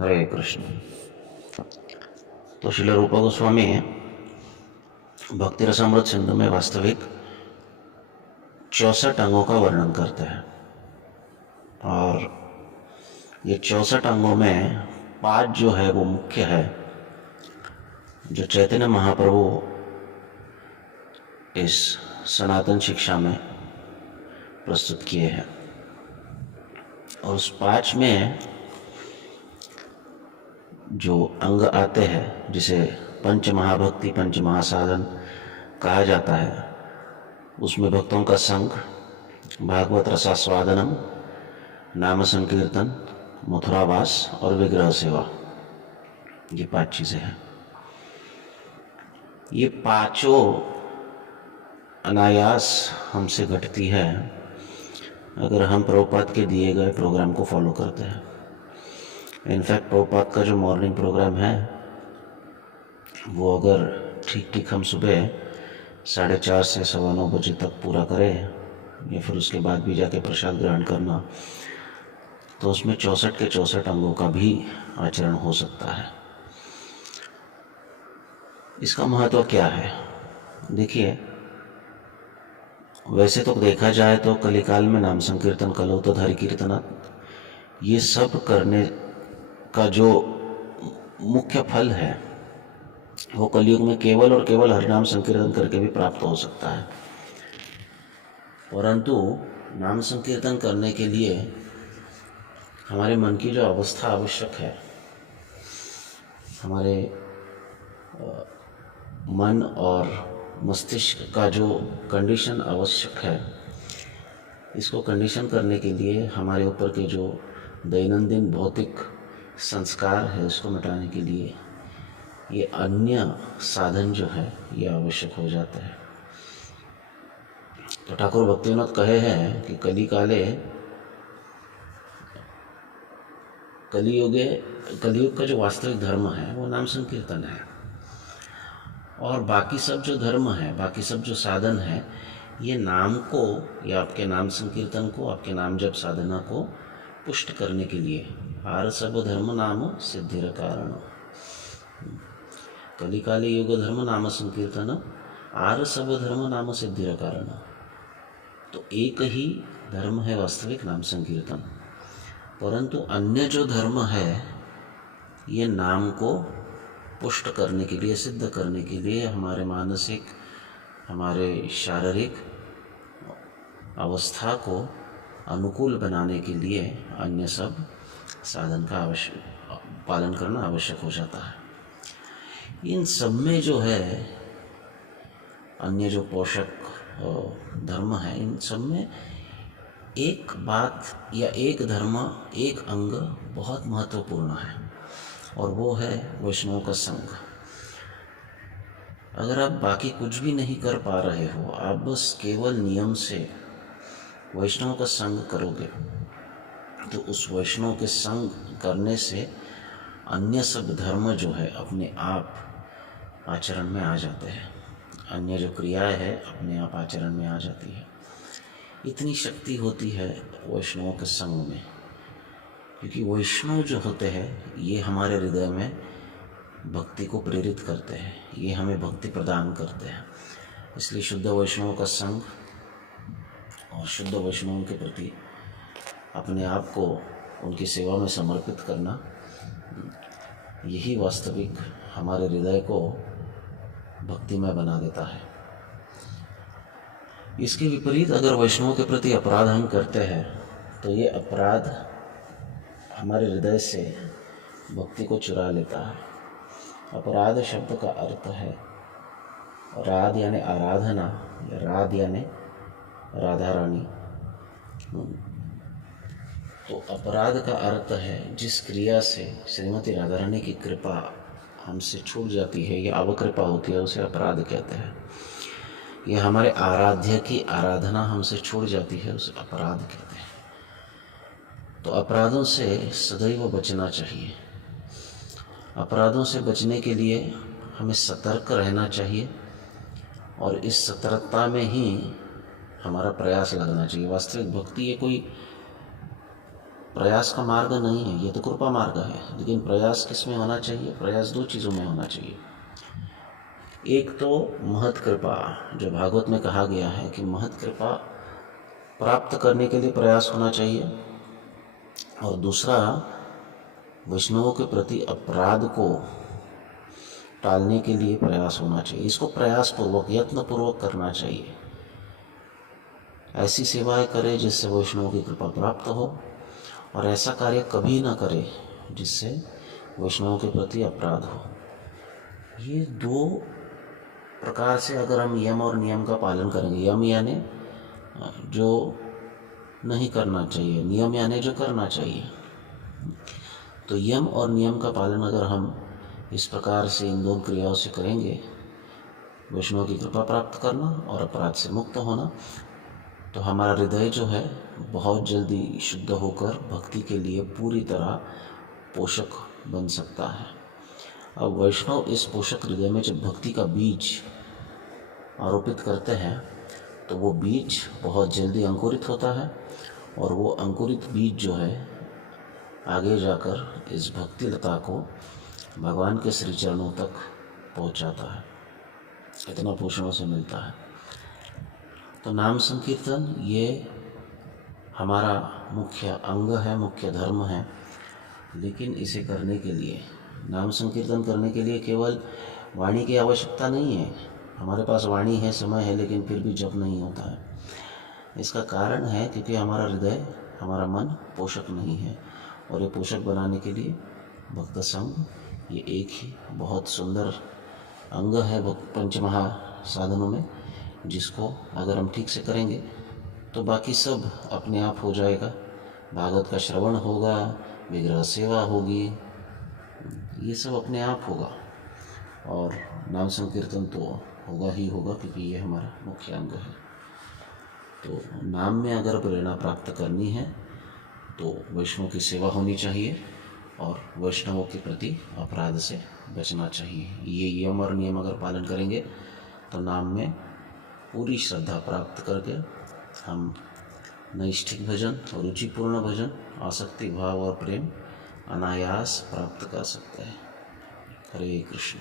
हरे कृष्ण। तो श्रील रूपा गोस्वामी भक्ति रसामृत सिंधु में वास्तविक 64 अंगों का वर्णन करते हैं और ये 64 अंगों में 5 जो है वो मुख्य है, जो चैतन्य महाप्रभु इस सनातन शिक्षा में प्रस्तुत किए हैं। और उस 5 में जो अंग आते हैं, जिसे पंच महाभक्ति पंच महासाधन कहा जाता है, उसमें भक्तों का संग, भागवत रसास्वादनम, नाम संकीर्तन, मथुरावास और विग्रह सेवा, ये 5 चीज़ें हैं। ये पांचों अनायास हमसे घटती है अगर हम प्रभुपाद के दिए गए प्रोग्राम को फॉलो करते हैं। इनफैक्ट प्रभुपाद का जो मॉर्निंग प्रोग्राम है वो अगर ठीक हम सुबह 4:30 से 9:15 बजे तक पूरा करें या फिर उसके बाद भी जाके प्रसाद ग्रहण करना, तो उसमें 64 के 64 अंगों का भी आचरण हो सकता है। इसका महत्व क्या है? देखिए, वैसे तो देखा जाए तो कलिकाल में नाम संकीर्तन कलो तो हरि कीर्तना, ये सब करने का जो मुख्य फल है वो कलयुग में केवल और केवल हरिनाम संकीर्तन करके भी प्राप्त हो सकता है। परंतु नाम संकीर्तन करने के लिए हमारे मन की जो अवस्था आवश्यक है, हमारे मन और मस्तिष्क का जो कंडीशन आवश्यक है, इसको कंडीशन करने के लिए हमारे ऊपर के जो दैनंदिन भौतिक संस्कार है उसको मिटाने के लिए ये अन्य साधन जो है ये आवश्यक हो जाता है। तो ठाकुर भक्तिविनोद कहे हैं कि कलियुग का जो वास्तविक धर्म है वो नाम संकीर्तन है, और बाकी सब जो धर्म है, बाकी सब जो साधन है, ये नाम को या आपके नाम संकीर्तन को, आपके नाम जप साधना को पुष्ट करने के लिए। आर सब धर्म नाम सिद्धिर कारण, कलिकाले युग धर्म नाम संकीर्तन, आर सब धर्म नाम सिद्धिर कारण। तो एक ही धर्म है वास्तविक नाम संकीर्तन, परंतु अन्य जो धर्म है ये नाम को पुष्ट करने के लिए, सिद्ध करने के लिए, हमारे मानसिक, हमारे शारीरिक अवस्था को अनुकूल बनाने के लिए अन्य सब साधन का पालन करना आवश्यक हो जाता है। इन सब में जो है अन्य जो पोषक धर्म है, इन सब में एक बात या एक धर्म, एक अंग बहुत महत्वपूर्ण है, और वो है वैष्णव का संग। अगर आप बाकी कुछ भी नहीं कर पा रहे हो, आप बस केवल नियम से वैष्णव का संग करोगे, तो उस वैष्णव के संग करने से अन्य सब धर्म जो है अपने आप आचरण में आ जाते हैं। अन्य जो क्रियाएं है अपने आप आचरण में आ जाती है। इतनी शक्ति होती है वैष्णव के संग में, क्योंकि वैष्णव जो होते हैं ये हमारे हृदय में भक्ति को प्रेरित करते हैं, ये हमें भक्ति प्रदान करते हैं। इसलिए शुद्ध वैष्णव का संग और शुद्ध वैष्णव के प्रति अपने आप को उनकी सेवा में समर्पित करना, यही वास्तविक हमारे हृदय को भक्तिमय बना देता है। इसके विपरीत अगर वैष्णव के प्रति अपराध हम करते हैं तो ये अपराध हमारे हृदय से भक्ति को चुरा लेता है। अपराध शब्द का अर्थ है राध यानी आराधना, या राध यानी राधा रानी। तो अपराध का अर्थ है जिस क्रिया से श्रीमती राधा रानी की कृपा हमसे छूट जाती है या अवकृपा होती है, उसे अपराध कहते हैं। यह हमारे आराध्य की आराधना हमसे छूट जाती है, उसे अपराध कहते हैं। तो अपराधों से सदैव बचना चाहिए। अपराधों से बचने के लिए हमें सतर्क रहना चाहिए, और इस सतर्कता में ही हमारा प्रयास लगना चाहिए। वास्तविक भक्ति ये कोई प्रयास का मार्ग नहीं है, ये तो कृपा मार्ग है। लेकिन प्रयास किस में होना चाहिए? प्रयास दो चीज़ों में होना चाहिए। एक तो महत कृपा, जो भागवत में कहा गया है कि महत कृपा प्राप्त करने के लिए प्रयास होना चाहिए। और दूसरा, वैष्णवों के प्रति अपराध को टालने के लिए प्रयास होना चाहिए। इसको प्रयास पूर्वक, यत्न पूर्वक करना चाहिए। ऐसी सेवाएं करें जिससे वैष्णवों की कृपा प्राप्त हो, और ऐसा कार्य कभी ना करे जिससे वैष्णवों के प्रति अपराध हो। ये दो प्रकार से अगर हम यम और नियम का पालन करेंगे, यम यानी जो नहीं करना चाहिए, नियम यानी जो करना चाहिए, तो यम और नियम का पालन अगर हम इस प्रकार से इन दोनों क्रियाओं से करेंगे, वैष्णव की कृपा प्राप्त करना और अपराध से मुक्त होना, तो हमारा हृदय जो है बहुत जल्दी शुद्ध होकर भक्ति के लिए पूरी तरह पोषक बन सकता है। अब वैष्णव इस पोषक हृदय में जब भक्ति का बीज आरोपित करते हैं तो वो बीज बहुत जल्दी अंकुरित होता है, और वो अंकुरित बीज जो है आगे जाकर इस भक्ति लता को भगवान के श्री चरणों तक पहुंचाता है। इतना पोषणों से मिलता है। तो नाम संकीर्तन ये हमारा मुख्य अंग है, मुख्य धर्म है। लेकिन इसे करने के लिए, नाम संकीर्तन करने के लिए केवल वाणी की आवश्यकता नहीं है। हमारे पास वाणी है, समय है, लेकिन फिर भी जप नहीं होता है। इसका कारण है क्योंकि हमारा हृदय, हमारा मन पोषक नहीं है। और ये पोषक बनाने के लिए भक्त संग ये एक ही बहुत सुंदर अंग है पंचमहा साधनों में, जिसको अगर हम ठीक से करेंगे तो बाकी सब अपने आप हो जाएगा। भागवत का श्रवण होगा, विग्रह सेवा होगी, ये सब अपने आप होगा। और नाम संकीर्तन तो होगा ही होगा, क्योंकि ये हमारा मुख्य अंग है। तो नाम में अगर प्रेरणा प्राप्त करनी है तो वैष्णव की सेवा होनी चाहिए, और वैष्णवों के प्रति अपराध से बचना चाहिए। ये यम और नियम अगर पालन करेंगे तो नाम में पूरी श्रद्धा प्राप्त करके हम नैष्ठिक भजन, रुचिपूर्ण भजन, आसक्ति भाव और प्रेम अनायास प्राप्त कर सकते हैं। हरे कृष्ण।